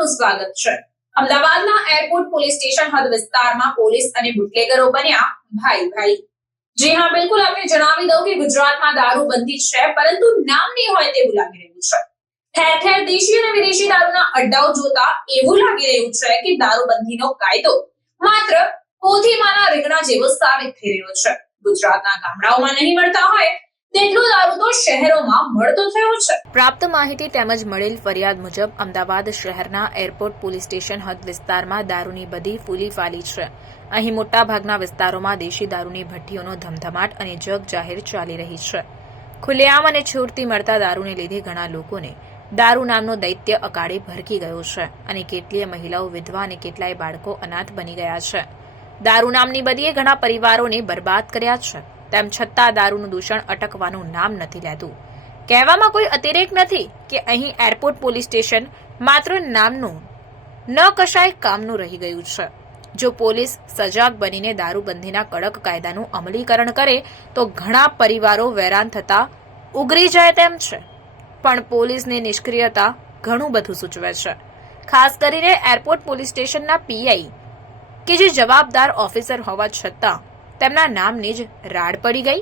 આપનું સ્વાગત છે. અમદાવાદના એરપોર્ટ પોલીસ સ્ટેશન હદ વિસ્તારમાં પોલીસ અને બુટલેગરો બન્યા ભાઈ ભાઈ. જી હા, બિલકુલ આપણે જણાવી દઉં કે ગુજરાતમાં દારૂબંધી છે, પરંતુ નામ નહીં હોય તેવું લાગી રહ્યું છે. ઠેર ઠેર દેશી અને વિદેશી દારૂના અડ્ડાઓ જોતા એવું લાગી રહ્યું છે કે દારૂબંધીનો કાયદો માત્ર પોથીમાના રીંગણા જેવો સાબિત થઈ રહ્યો છે. ગુજરાતના ગામડાઓમાં નહીં મળતા હોય તેટલો દારૂ તો પ્રાપ્ત માહિતી તેમજ મળેલ ફરિયાદ મુજબ અમદાવાદ શહેરના એરપોર્ટ પોલીસ સ્ટેશન હદ વિસ્તારમાં દારૂની બધી ફૂલી ફાલી છે. અહીં મોટાભાગના વિસ્તારોમાં દેશી દારૂની ભઠ્ઠીઓનો ધમધમાટ અને જગ જાહેર ચાલી રહી છે. ખુલ્લેઆમ અને છૂટથી મળતા દારૂને લીધે ઘણા લોકોને દારૂ નામનો દૈત્ય અકાળે ભરકી ગયો છે અને કેટલીય મહિલાઓ વિધવા અને કેટલાય બાળકો અનાથ બની ગયા છે. દારૂ નામની બદીએ ઘણા પરિવારોને બરબાદ કર્યા છે. તેમ છતાં દારૂનું દૂષણ અટકવાનું નામ નથી લેતું. કહેવામાં કોઈ અતિરેક નથી કે અહીં એરપોર્ટ પોલીસ સ્ટેશન માત્ર નામનું, ન કશાય કામનું રહી ગયું છે. જો પોલીસ સજાગ બનીને દારૂબંધીના કડક કાયદાનું અમલીકરણ કરે, તો ઘણા પરિવારો વેરાન થતા ઉગરી જાય તેમ છે. પણ પોલીસની નિષ્ક્રિયતા ઘણું બધું સૂચવે છે. ખાસ કરીને એરપોર્ટ પોલીસ સ્ટેશનના પીઆઈ, કે જે જવાબદાર ઓફિસર હોવા છતાં તેમના નામની જ રાડ પડી ગઈ?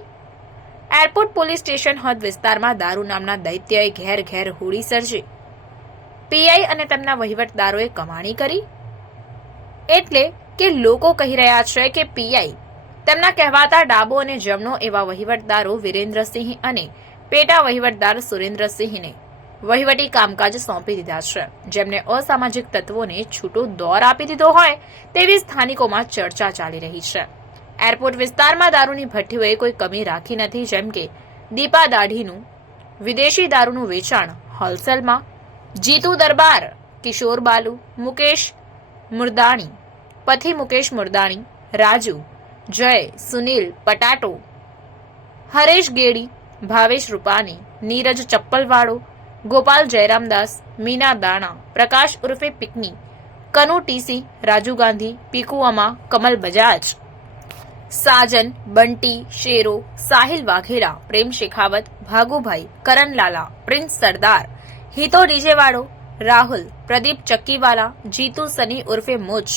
એરપોર્ટ પોલીસ સ્ટેશન હદ વિસ્તારમાં દારૂ નામના દૈત્યએ ઘેર ઘેર હોડી સર્જી. પીઆઈ અને તેમના વહીવટદારોએ કમાણી કરી. એટલે કે લોકો કહી રહ્યા છે કે પીઆઈ તેમના કહેવાતા ડાબો અને જમણો એવા વહીવટદારો વિરેન્દ્રસિંહ અને પેટા વહીવટદાર સુરેન્દ્રસિંહને વહીવટી કામકાજ સોંપી દીધા છે. જેમને અસામાજિક તત્વોને છૂટો દોર આપી દીધો હોય તેવી સ્થાનિકોમાં ચર્ચા ચાલી રહી છે. એરપોર્ટ વિસ્તારમાં દારૂની ભઠ્ઠીઓએ કોઈ કમી રાખી નથી, જેમ કે દીપા દાઢીનું વિદેશી દારૂનું વેચાણ હોલસેલમાં. જીતુ દરબાર, કિશોર બાલુ, મુકેશ મુરદાણી પથી મુકેશ મુરદાણી, રાજુ, જય, સુનિલ, પટાટો, હરેશ ગેડી, ભાવેશ રૂપાણી, નીરજ ચપ્પલવાળો, ગોપાલ જયરામદાસ, મીના દાણા, પ્રકાશ ઉર્ફે પિકની, કનુ ટીસી, રાજુ ગાંધી પીકુઆમા કમલ બજાજ સાજન, બંટી, શેરો, સાહિલ વાઘેરા, પ્રેમ શેખાવત, ભાગુભાઈ કરણલાલા પ્રિન્સ સરદાર, હિતો ડીજેવાળો, રાહુલ, પ્રદીપ ચક્કીવાલા, જીતુ સની ઉર્ફે મુચ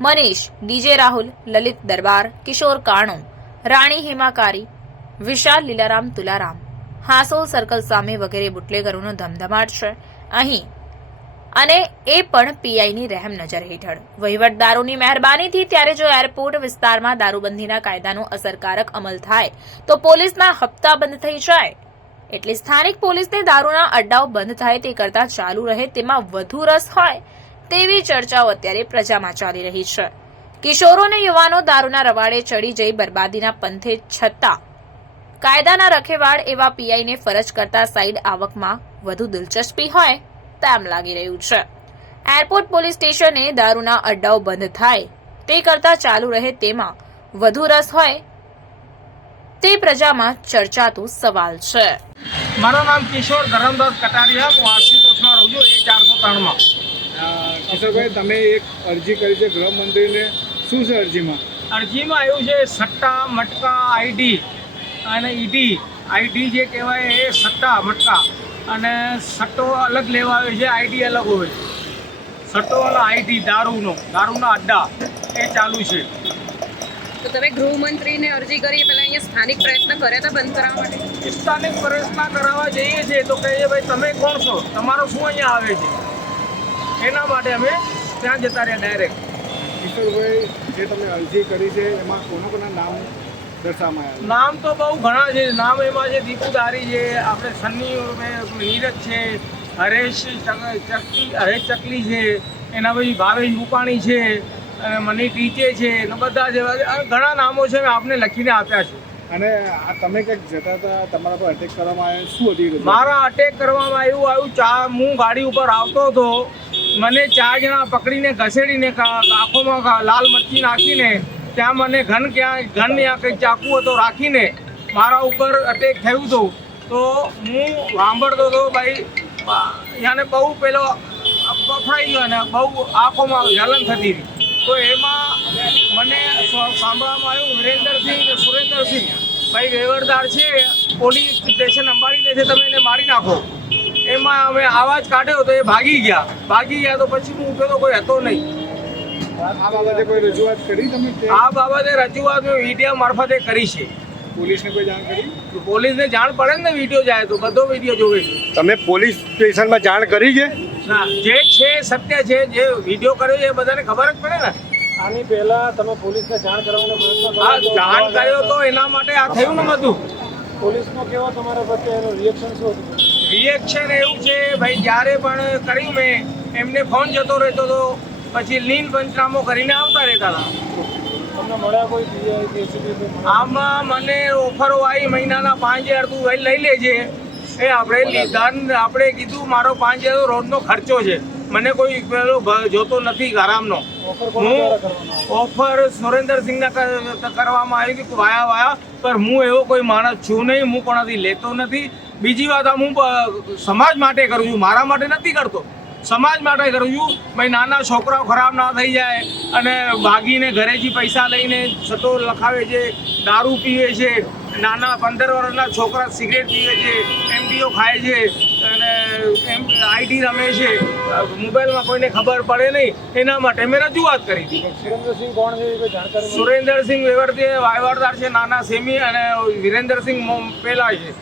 મનીષ, ડીજે રાહુલ, લલિત દરબાર, કિશોર કાણો, રાણી હેમાકારી, વિશાલ લીલારામ તુલારામ, હાસોલ સર્કલ સામે વગેરે બુટલેગરોનો ધમધમાટ છે. અહીં અને એ પણ પીઆઈની રહેમ નજર હેઠળ. વહીવટદારોની મહેરબાનીથી ત્યારે જો એરપોર્ટ વિસ્તારમાં દારૂબંધીના કાયદાનો અસરકારક અમલ થાય, તો પોલીસના હપ્તા બંધ થઈ જાય. એટલે સ્થાનિક પોલીસને દારૂના અડ્ડાઓ બંધ થાય તે કરતા ચાલુ રહે તેમાં વધુ રસ હોય, તેવી ચર્ચાઓ અત્યારે પ્રજામાં ચાલી રહી છે. કિશોરો અને યુવાનો દારૂના રવાડે ચડી જઈ બરબાદીના પંથે છતાં, કાયદાના રખેવાળ એવા પીઆઈને ફરજ કરતા સાઈડ આવકમાં વધુ દિલચસ્પી હોય. તેમ લાગી રહ્યું છે. એરપોર્ટ પોલીસ સ્ટેશને દારૂના અડ્ડાઓ બંધ થાય. તે કરતા ચાલુ રહે તેમાં. વધુ રસ હોય તે પ્રજામાં ચર્ચાતો સવાલ છે. મારું નામ કિશોર ધરમદાસ કટારિયા. હું આશુતોષમાં રહું છું એ ચારસો ત્રણમાં. કિશોરભાઈ તમે એક અરજી કરી છે ગૃહમંત્રીને. શું છે અરજીમાં? અરજીમાં એવું છે સટ્ટા મટકા આઈડી અને ઈડી. આઈડી જે કહેવાય એ સટ્ટા મટકા. અને સટ્ટો અલગ લેવા આવે છે આઈડી અલગ હોય. સટ્ટો અને આઈડી દારૂનો દારૂના અડ્ડા એ ચાલુ છે. તો તમે ગૃહમંત્રીને અરજી કરી પહેલાં અહીંયા સ્થાનિક પ્રયત્ન કર્યા હતા બંધ કરાવવા માટે? સ્થાનિક પ્રયત્ન કરાવવા જઈએ છીએ તો કહીએ ભાઈ તમે કોણ છો? તમારો શું અહીંયા આવે છે? એના માટે અમે ત્યાં જતા રહ્યા ડાયરેક્ટ કિશોરભાઈ જે તમે અરજી કરી છે એમાં કોના કોના નામ દર્શાવવામાં નામ તો બહુ ઘણા છે. નામ એમાં છે દીપુદારી છે આપણે સન્ની નીરજ છે હરેશ ચક- ચકલી હરેશ ચકલી છે એના પછી ભાવેશ રૂપાણી છે અને મની ટીચે છે ને બધા જેવા ઘણા નામો છે મેં આપને લખીને આપ્યા છે. અને આ તમે કંઈક જતા હતા તમારા પર અટેક કરવામાં આવ્યો શું હતી મારા અટેક કરવામાં આવ્યું આવ્યું ચા હું ગાડી ઉપર આવતો હતો. મને ચાર જણા પકડીને ઘસેડીને આંખોમાં લાલ મરચી નાખીને ત્યાં મને ઘન ક્યાં ઘન યા કંઈક ચાકુ હતો રાખીને મારા ઉપર અટેક થયું હતું. તો હું સાંભળતો હતો, ભાઈ, યાને બહુ પેલો બફડાઈ ગયો અને બહુ આંખોમાં જલન થતી હતી તો એમાં મને સાંભળવામાં આવ્યું વિરેન્દ્રસિંહ સુરેન્દ્રસિંહ, ભાઈ વેવરદાર છે, પોલીસ સ્ટેશન અંબાડીને છે, તમે એને મારી નાખો. એમાં અમે આવાજ કાઢ્યો તો એ ભાગી ગયા. ભાગી ગયા તો પછી હું ઉઠ્યો તો કોઈ હતો નહીં. આ બાબતે કોઈ રજૂઆત કરી તમે આ બાબતે રજૂઆત મેં વીડિયો મારફતે કરી છે. પોલીસને કોઈ જાણ કરી? પોલીસને જાણ પડે ને વીડિયો જાય તો બધો વીડિયો જોવે છે. તમે પોલીસ સ્ટેશનમાં જાણ કરી છે? ના જે છે સત્ય છે જે વીડિયો કર્યો છે એ બધાને ખબર જ પડે ને. આની પહેલા તમે પોલીસને જાણ કરવાનો પ્રયત્ન કર્યો જાણ કર્યો તો એના માટે આ થયું ને બધું. પોલીસનો કેવો તમારા પ્રત્યે એનું રિએક્શન શું હતું? રિએક્શન એવું છે ભાઈ જ્યારે પણ કર્યું મેં એમને ફોન જતો રહેતો હતો પછી લીન પંચનામો કરીને આવતા રહેતા હતા? આમાં મને ઓફરો આવી મહિનાના પાંચ હજાર તું લઈ લેજે. એ આપણે લીધા આપણે કીધું મારો પાંચ હજાર રોજનો ખર્ચો છે. મને કોઈ પેલો જોતો નથી આરામનો. હું ઓફર સુરેન્દ્રસિંહના કરવામાં આવી કે વાયા વાયા પણ હું એવો કોઈ માણસ છું નહીં હું કોણાથી લેતો નથી. બીજી વાત આ હું સમાજ માટે કરું છું મારા માટે નથી કરતો. સમાજ માટે કરું છું. ભાઈ નાના છોકરાઓ ખરાબ ના થઈ જાય અને ભાગીને ઘરેથી પૈસા લઈને સટો લખાવે છે દારૂ પીવે છે નાના પંદર વર્ષના છોકરા સિગરેટ પીવે છે એમડીઓ ખાય છે અને એમ આઈટી રમે છે. મોબાઈલમાં કોઈને ખબર પડે નહીં. એના માટે મેં રજૂઆત કરી હતી. સુરેન્દ્રસિંહ કોણ છે? સુરેન્દ્રસિંહ વેવરતી વાયવરદાર છે નાના સેમી અને વિરેન્દ્રસિંહ પેલા છે.